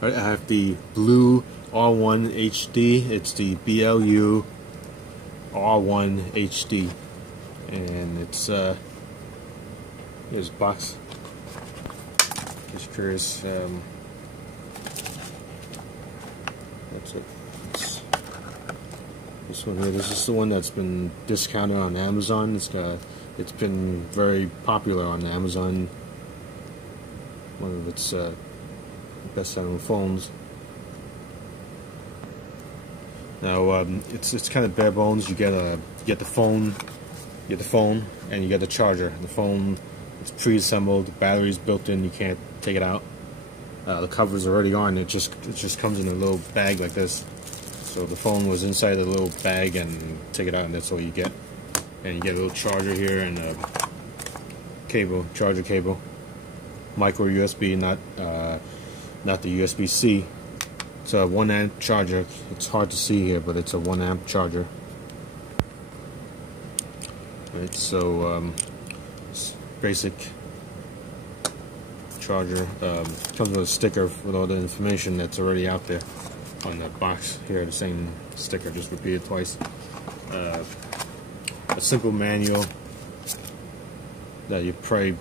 Right, I have the BLU R1 HD. It's the BLU R1 HD, and it's here's a box. Just curious. That's it. This one here. This is the one that's been discounted on Amazon. It's been very popular on Amazon. One of its best-selling phones. Now it's kind of bare bones. You get the phone, and you get the charger. The phone, it's pre-assembled. The battery's built in. You can't take it out. The cover's already on. It just comes in a little bag like this. So the phone was inside the little bag, and take it out, and that's all you get. And you get a little charger here and a cable, charger cable, micro USB, not the USB-C. It's a 1 amp charger. It's hard to see here, but it's a 1 amp charger. Right, so it's basic charger. Comes with a sticker with all the information that's already out there on the box here. The same sticker, just repeated twice. A simple manual that you probably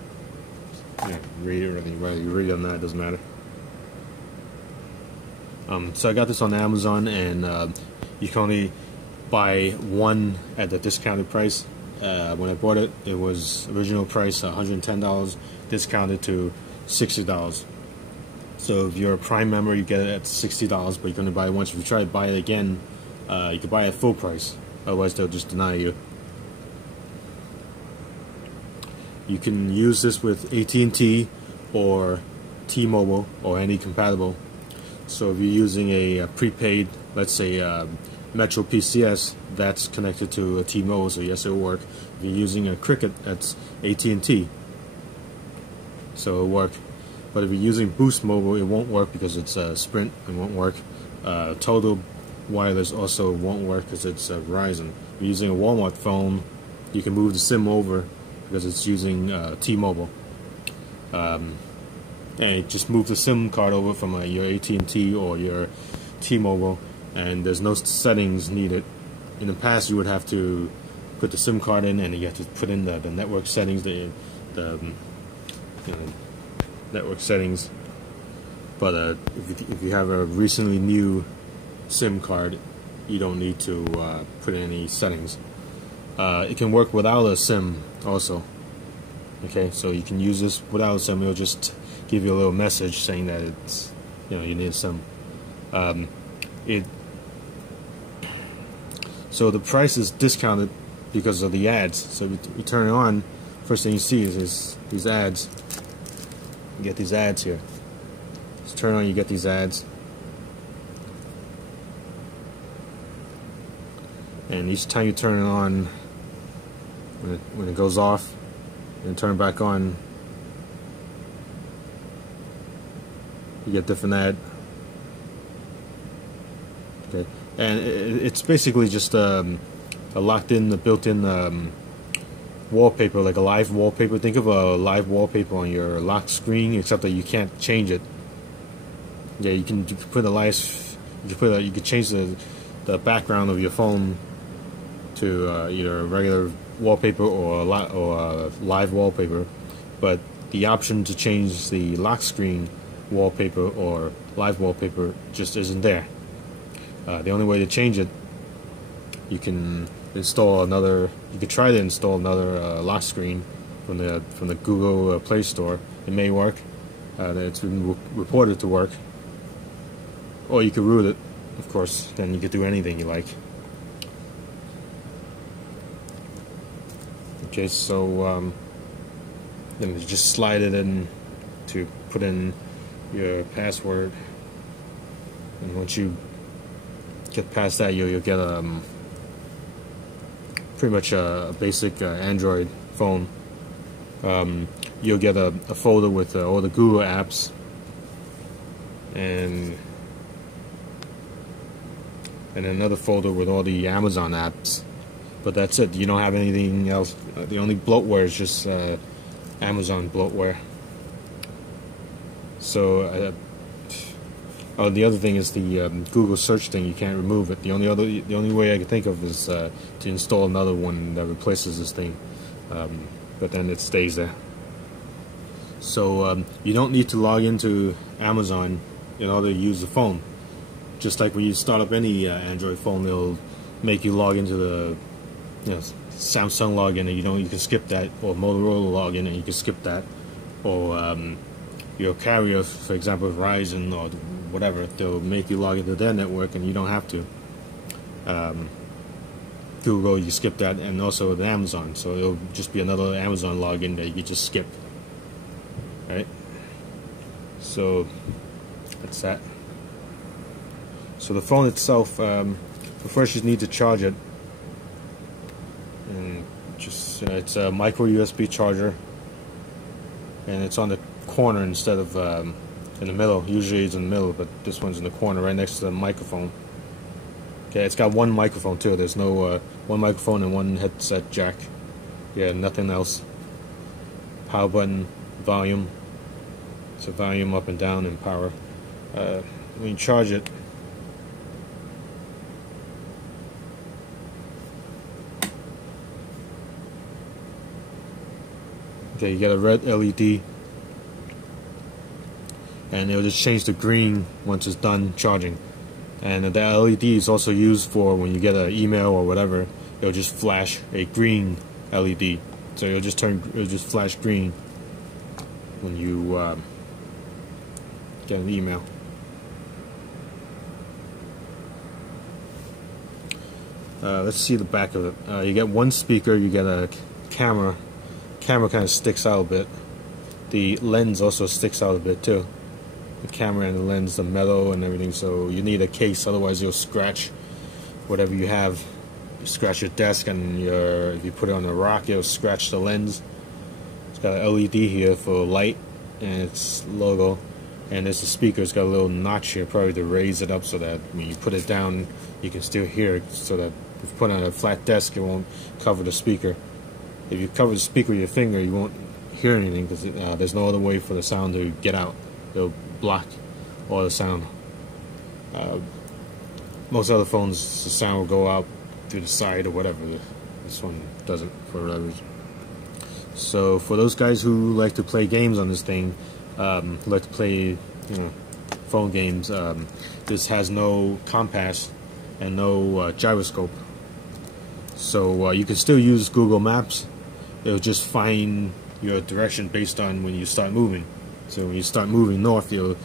read it, really, whether you read it or not, it doesn't matter. So I got this on Amazon, and you can only buy one at the discounted price. When I bought it, it was original price $110, discounted to $60. So if you're a Prime member, you get it at $60, but you can only buy it once. If you try to buy it again, you can buy it at full price. Otherwise, they'll just deny you. You can use this with AT&T or T-Mobile or any compatible. So if you're using a prepaid, let's say Metro PCS, that's connected to a T-Mobile, so yes, it will work. If you're using a Cricket, that's AT&T, so it'll work. But if you're using Boost Mobile, it won't work because it's Sprint. It won't work. Total Wireless also won't work because it's Verizon. If you're using a Walmart phone, you can move the SIM over because it's using T-Mobile. And just move the SIM card over from your AT&T or your T-Mobile, and there's no settings needed. In the past, you would have to put the SIM card in, and you have to put in the network settings, the network settings. But if you have a recently new SIM card, you don't need to put in any settings. It can work without a SIM also. Okay, so you can use this without a SIM. It'll just give you a little message saying that it's, you need a SIM. So the price is discounted because of the ads. So we turn it on. First thing you see is these ads. You get these ads here. So turn on, you get these ads. And each time you turn it on, when it goes off and turn it back on, you get different ad. Okay, and it's basically just a locked-in, built-in wallpaper, like a live wallpaper. Think of a live wallpaper on your lock screen, except that you can't change it. Yeah, you can put a live. You can change the background of your phone to either a regular wallpaper or a live wallpaper, but the option to change the lock screen wallpaper or live wallpaper just isn't there. The only way to change it, you can install another. You could try to install another lock screen from the Google Play Store. It may work. It's been reported to work. Or you could root it, of course. Then you could do anything you like. Okay, so then you just slide it in to put in your password, and once you get past that, you'll get pretty much a basic Android phone. You'll get a folder with all the Google apps and another folder with all the Amazon apps. But that's it. You don't have anything else. The only bloatware is just Amazon bloatware. So Oh, the other thing is the Google search thing. You can't remove it. The only way I can think of is to install another one that replaces this thing, but then it stays there. So you don't need to log into Amazon in order to use the phone. Just like when you start up any Android phone, they'll make you log into the Samsung login, and you can skip that, or Motorola login, and you can skip that, or your carrier, for example, Verizon or whatever, they'll make you log into their network, and you don't have to. Google, you skip that, and also the Amazon, so it'll just be another Amazon login that you can just skip. Right? So that's that. So the phone itself, first you need to charge it, and just it's a micro USB charger, and it's on the corner instead of in the middle. Usually it's in the middle, but this one's in the corner right next to the microphone. Okay, it's got one microphone too. There's no one microphone and one headset jack. Yeah, nothing else. Power button, volume. So volume up and down and power. When you charge it, okay, you get a red LED, and it'll just change to green once it's done charging. And the LED is also used for when you get an email or whatever. It'll just flash a green LED, so it'll just flash green when you get an email. Let's see the back of it. You get one speaker, you get a camera. Camera kind of sticks out a bit. The lens also sticks out a bit too. The camera and the lens, the metal and everything, so you need a case, otherwise you'll scratch whatever you have. You scratch your desk, and if you put it on a rock, it'll scratch the lens. It's got an LED here for light and its logo, and there's the speaker. It's got a little notch here, probably to raise it up so that when you put it down you can still hear it, so that if you put it on a flat desk it won't cover the speaker. If you cover the speaker with your finger, you won't hear anything, because there's no other way for the sound to get out. It'll block all the sound. Most other phones, the sound will go out through the side or whatever. This one doesn't, for whatever reason. So for those guys who like to play games on this thing, like to play phone games, this has no compass and no gyroscope. So you can still use Google Maps. It'll just find your direction based on when you start moving. So when you start moving north, it'll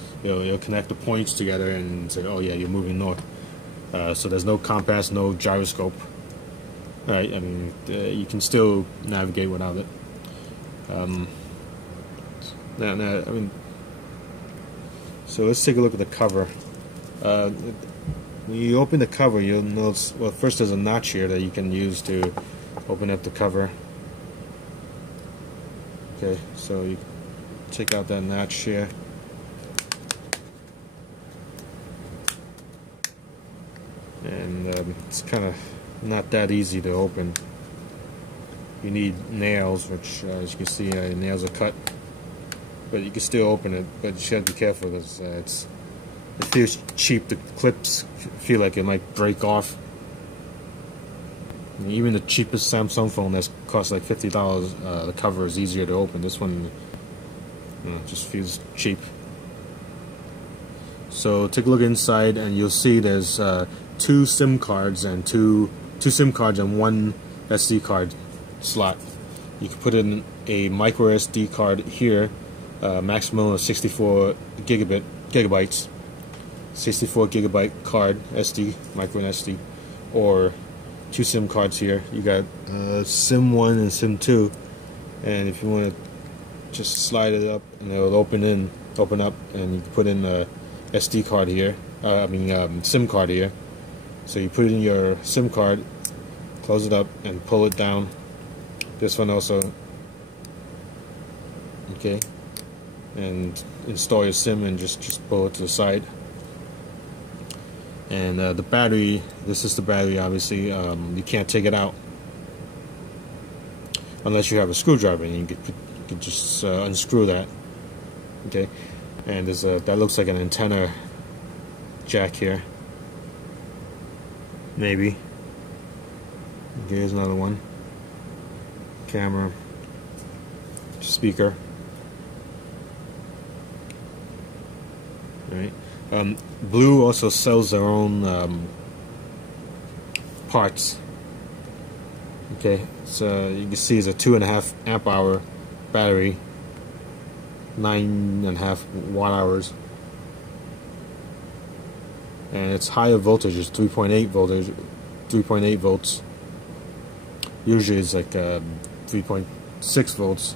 connect the points together and say, oh yeah, you're moving north. So there's no compass, no gyroscope. Right? I mean, you can still navigate without it. So let's take a look at the cover. When you open the cover, you'll notice, well, first there's a notch here that you can use to open up the cover. Okay, so you take out that notch here. And it's kind of not that easy to open. You need nails, which as you can see, nails are cut. But you can still open it, but you should have to be careful, because it feels cheap. The clips feel like it might break off. And even the cheapest Samsung phone that costs like $50, the cover is easier to open. This one just feels cheap. So take a look inside, and you'll see there's two SIM cards and two SIM cards and one SD card slot. You can put in a micro SD card here, maximum of 64 gigabytes. 64 gigabyte card, SD, micro and SD, or two SIM cards here. You got SIM 1 and SIM 2, and if you want to just slide it up, and it'll open up, and you can put in a SD card here. SIM card here. So you put in your SIM card, close it up, and pull it down. This one also. Okay, and install your SIM and just pull it to the side. And the battery, this is the battery, obviously. You can't take it out unless you have a screwdriver, and you can just unscrew that. Okay, and there's that looks like an antenna jack here. Maybe. Okay, here's another one. Camera. Speaker. Right. BLU also sells their own parts. Okay, so you can see it's a 2.5 amp hour battery, 9.5 watt hours, and it's higher voltage. It's 3.8 voltage, 3.8 volts. Usually it's like 3.6 volts,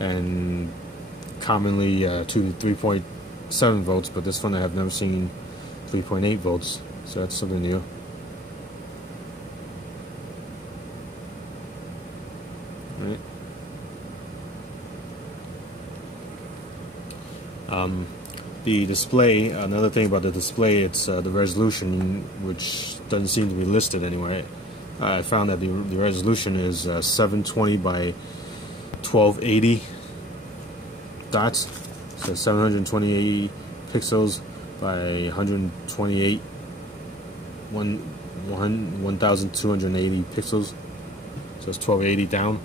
and commonly to 3.7 volts. But this one I have never seen 3.8 volts, so that's something new. Right. The display, another thing about the display, it's the resolution, which doesn't seem to be listed anywhere. I found that the resolution is 720 by 1280 dots, so 728 pixels by 128 1280 pixels, so it's 1280 down.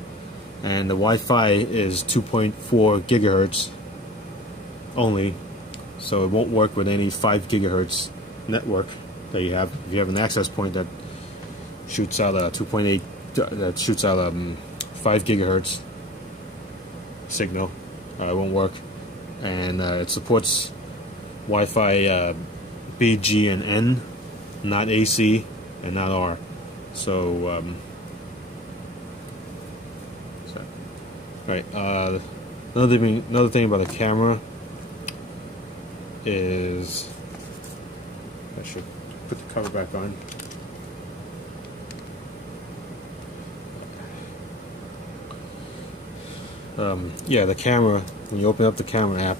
And the Wi-Fi is 2.4 gigahertz only, so it won't work with any 5 gigahertz network that you have. If you have an access point that shoots out a 2.8, that shoots out 5 gigahertz signal, it won't work. And it supports Wi-Fi B, G, and N, not AC and not R. So right. Another thing about the camera is, I should put the cover back on. Yeah, the camera. When you open up the camera app,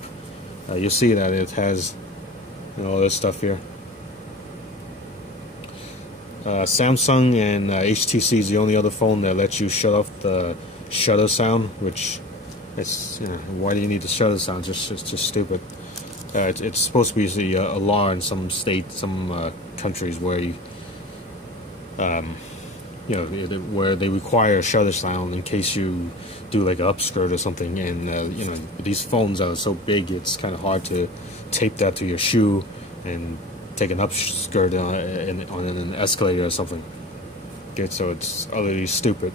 you'll see that it has, you know, all this stuff here. Samsung and HTC is the only other phone that lets you shut off the shutter sound, which it's, you know, why do you need the shutter sound? It's just stupid. It's supposed to be a law in some states, some countries where you know, where they require a shutter sound in case you do like an upskirt or something. And you know, these phones are so big, it's kind of hard to tape that to your shoe and take an upskirt on an escalator or something. Okay, so it's utterly stupid.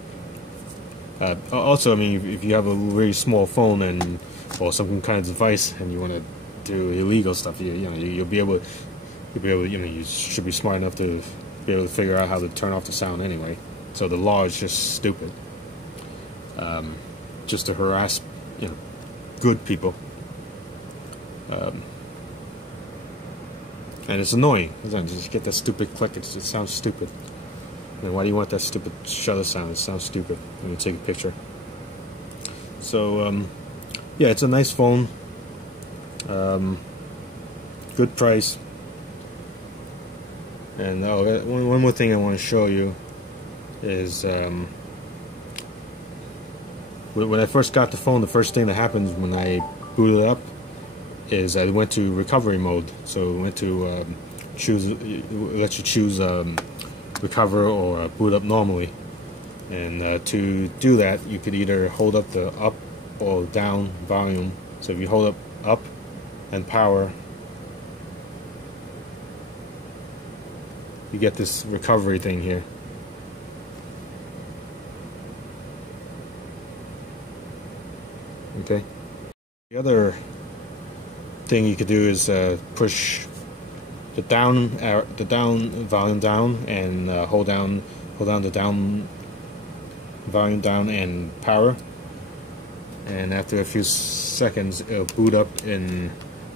Also, I mean, if you have a really small phone and or some kind of device and you want to do illegal stuff, you'll be able, you know, you should be smart enough to be able to figure out how to turn off the sound anyway. So the law is just stupid, just to harass, you know, good people, and it's annoying. Just get that stupid click. It sounds stupid. And why do you want that stupid shutter sound? It sounds stupid when you take a picture. So yeah, it's a nice phone. Good price. And one more thing I want to show you is when I first got the phone, the first thing that happens when I boot it up is I went to recovery mode. So I went to let you choose recover or boot up normally. And to do that, you could either hold up the up or down volume. So if you hold up and power, you get this recovery thing here. Okay. The other thing you could do is push the down volume down and hold down the down volume down and power. And after a few seconds, it'll boot up in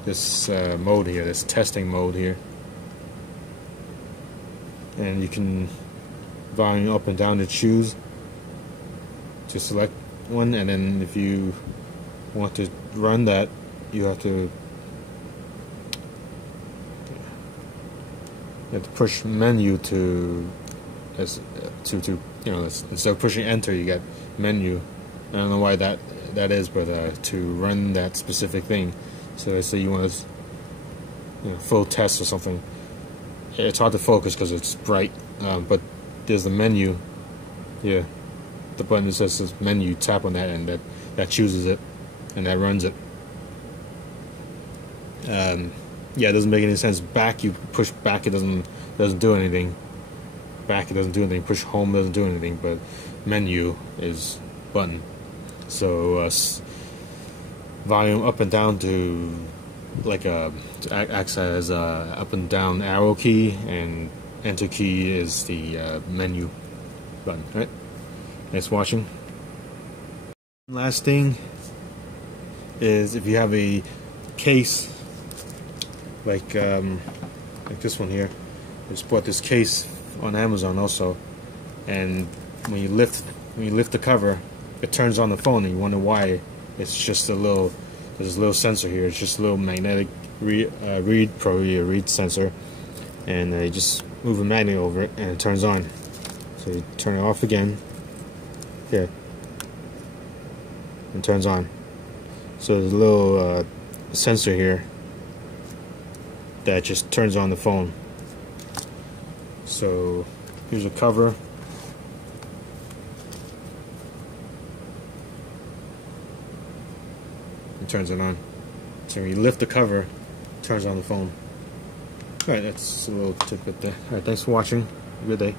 this mode here, this testing mode here. And you can volume up and down to choose to select one, and then if you want to run that, you have to push menu to you know, instead of pushing enter, you get menu. I don't know why that is, but to run that specific thing. So let's say you want to, you know, full test or something. It's hard to focus because it's bright, but there's the menu. Yeah, the button that says menu. Tap on that, and that chooses it, and that runs it. Yeah, it doesn't make any sense. Back, you push back, it doesn't do anything. Back, it doesn't do anything. Push home, doesn't do anything. But menu is button. So volume up and down to like acts as a up and down arrow key, and enter key is the menu button. Right? Thanks for watching. Last thing is if you have a case like this one here. I just bought this case on Amazon also, and when you lift the cover, it turns on the phone, and you wonder why. It's just there's a little sensor here. It's just a little magnetic probably a read sensor, and you just move a magnet over it, and it turns on. So you turn it off again. Here, and it turns on. So there's a little sensor here that just turns on the phone. So here's a cover. It turns it on. So when you lift the cover, it turns on the phone. Alright, that's a little tidbit there. Alright, thanks for watching. Have a good day.